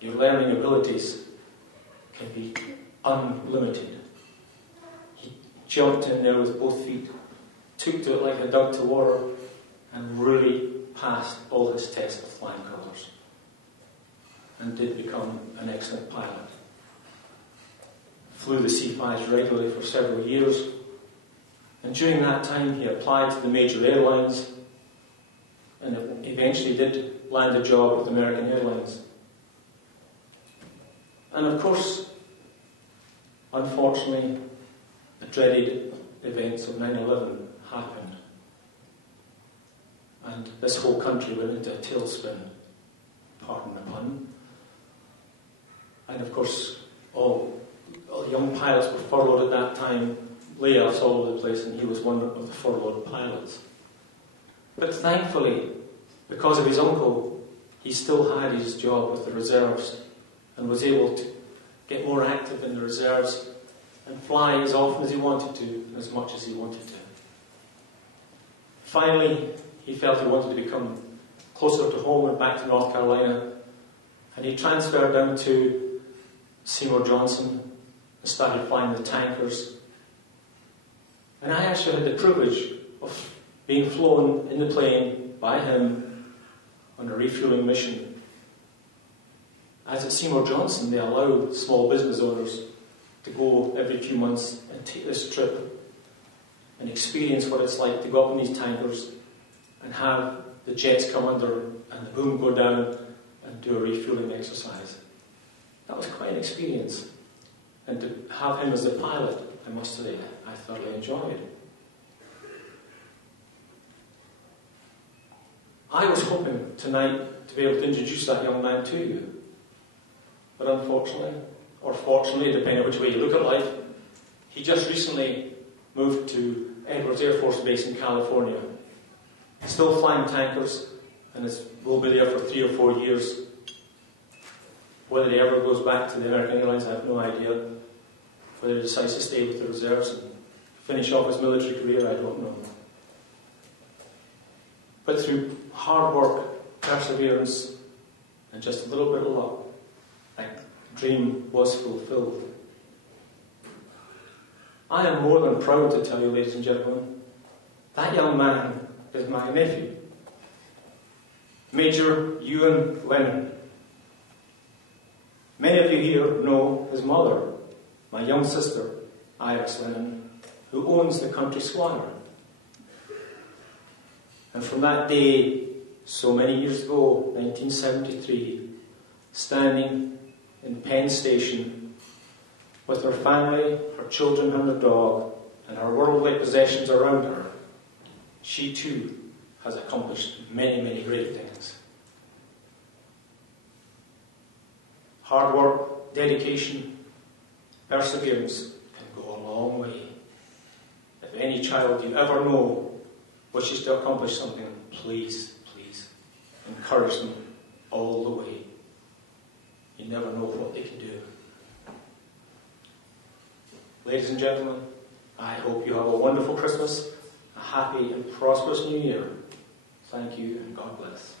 your learning abilities can be unlimited. He jumped in there with both feet, took to it like a duck to water, and really passed all his tests with flying colours, and did become an excellent pilot. Flew the C-5s regularly for several years, and during that time he applied to the major airlines and eventually did land a job with American Airlines. And of course, unfortunately, the dreaded events of 9/11 happened, and this whole country went into a tailspin, pardon the pun. And of course, all the young pilots were furloughed at that time, layoffs all over the place, and he was one of the furloughed pilots. But thankfully, because of his uncle, he still had his job with the reserves and was able to get more active in the reserves and fly as often as he wanted to and as much as he wanted to. Finally, he felt he wanted to become closer to home and back to North Carolina, and he transferred down to Seymour Johnson and started flying the tankers. And I actually had the privilege of being flown in the plane by him on a refueling mission. As at Seymour Johnson, they allowed small business owners to go every few months and take this trip and experience what it's like to go up in these tankers and have the jets come under and the boom go down and do a refueling exercise. That was quite an experience. And to have him as a pilot, I must say, I thoroughly enjoyed. I was hoping tonight to be able to introduce that young man to you. But unfortunately, or fortunately, depending on which way you look at life, he just recently moved to Edwards Air Force Base in California. Still flying tankers, and will be there for 3 or 4 years. Whether he ever goes back to the American Airlines, I have no idea. Whether he decides to stay with the reserves and finish off his military career, I don't know. But through hard work, perseverance, and just a little bit of luck, that dream was fulfilled. I am more than proud to tell you, ladies and gentlemen, that young man is my nephew, Major Ewan Lennon. Many of you here know his mother, my young sister, HiRes Lennon, who owns the country squire. And from that day, so many years ago, 1973, standing in Penn Station with her family, her children and her dog, and her worldly possessions around her, she too has accomplished many, many great things. Hard work, dedication, perseverance can go a long way. If any child you ever know wishes to accomplish something, please, please encourage them all the way. You never know what they can do. Ladies and gentlemen, I hope you have a wonderful Christmas, a happy and prosperous New Year. Thank you, and God bless.